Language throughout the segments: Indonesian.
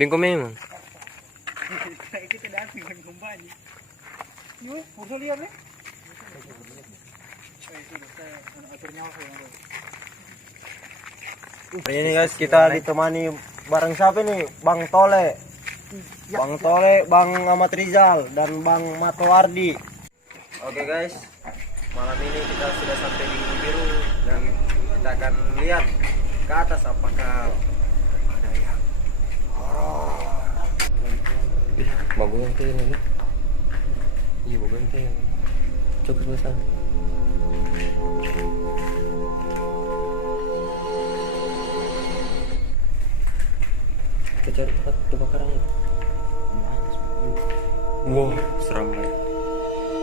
Bengkok memang. Kita datang kan kembali. Yuk, bisa lihat nih. Ini guys, kita ditemani bareng siapa nih? Bang Tole. Bang Tole, Bang Ahmad Rizal dan Bang Matowardi. Oke guys, malam ini kita sudah sampai di Gunung Biru dan kita akan lihat ke atas apakah ada yang horor. Bagus yang kayak ini. Iya, bagus yang kayak ini. Cukup besar. Kita cari tempat kebakarannya. Wow, seram banget.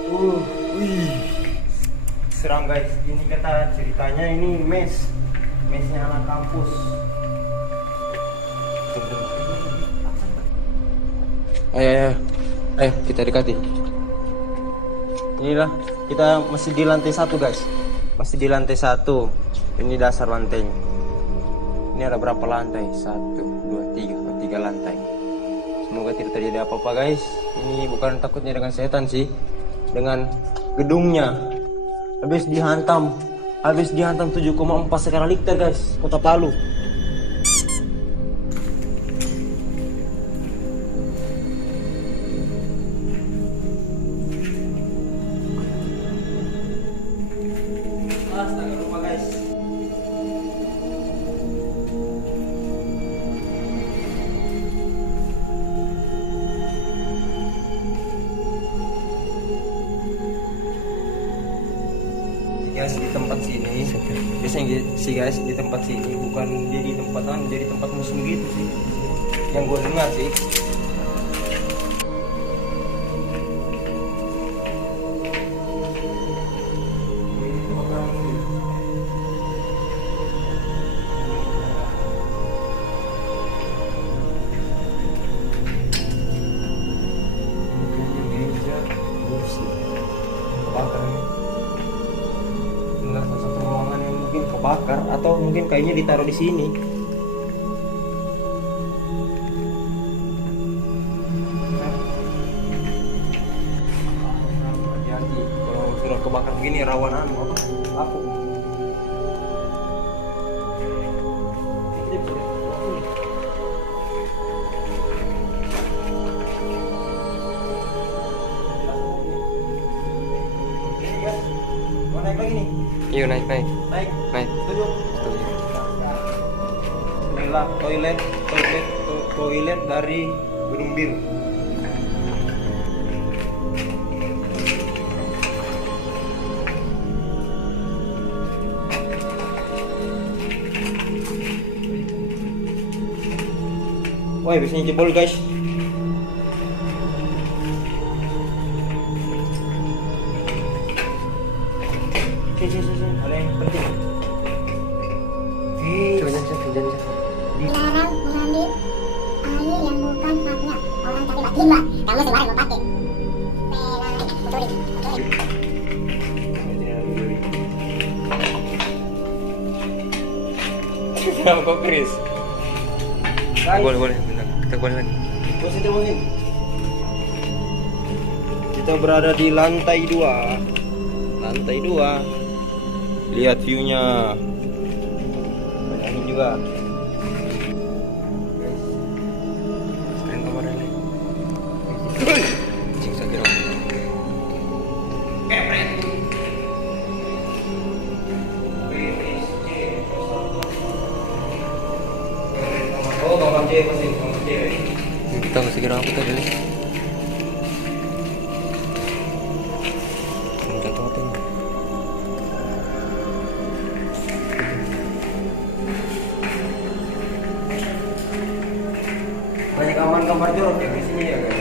Wih. Seram guys. Ini kata ceritanya ini mesnya anak kampus. Ayo, kita dekati. Inilah kita masih di lantai 1 guys. Masih di lantai 1. Ini dasar lantainya. Ini ada berapa lantai? 1, 2, 3 lantai. Semoga tidak terjadi apa-apa guys. Ini bukan takutnya dengan setan sih, dengan gedungnya. Habis dihantam 7,4 skala Richter guys, Kota Palu. Astaga, lupa guys. Guys, di tempat sini biasanya sih guys, di tempat sini bukan jadi tempat musuh gitu sih yang gue dengar sih. Satu ruangan yang mungkin kebakar atau mungkin kayaknya ditaruh di sini. Hati-hati kalau sudah kebakar begini rawan aku. Mau naik lagi nih? Iya, naik. Duduk. Inilah toilet dari Gunung Biru. Wah, biasanya jebol guys. Sini, ada yang penting. Coba jangan. Dilarang mengambil air yang bukan haknya orang tapi limbah. Kamu sembarang mau pakai. Kamu kok Chris? Boleh, bentar. Kita boleh lagi. Bosin. Kita berada di lantai 2. Lihat view-nya. Ada angin juga. Sekarang kamarnya nih. Cik sakit. Oh, kamar cewek. Kita masih kira apa tadi? Enggak tahu apa. Banyak kamar jorok ya di sini ya guys.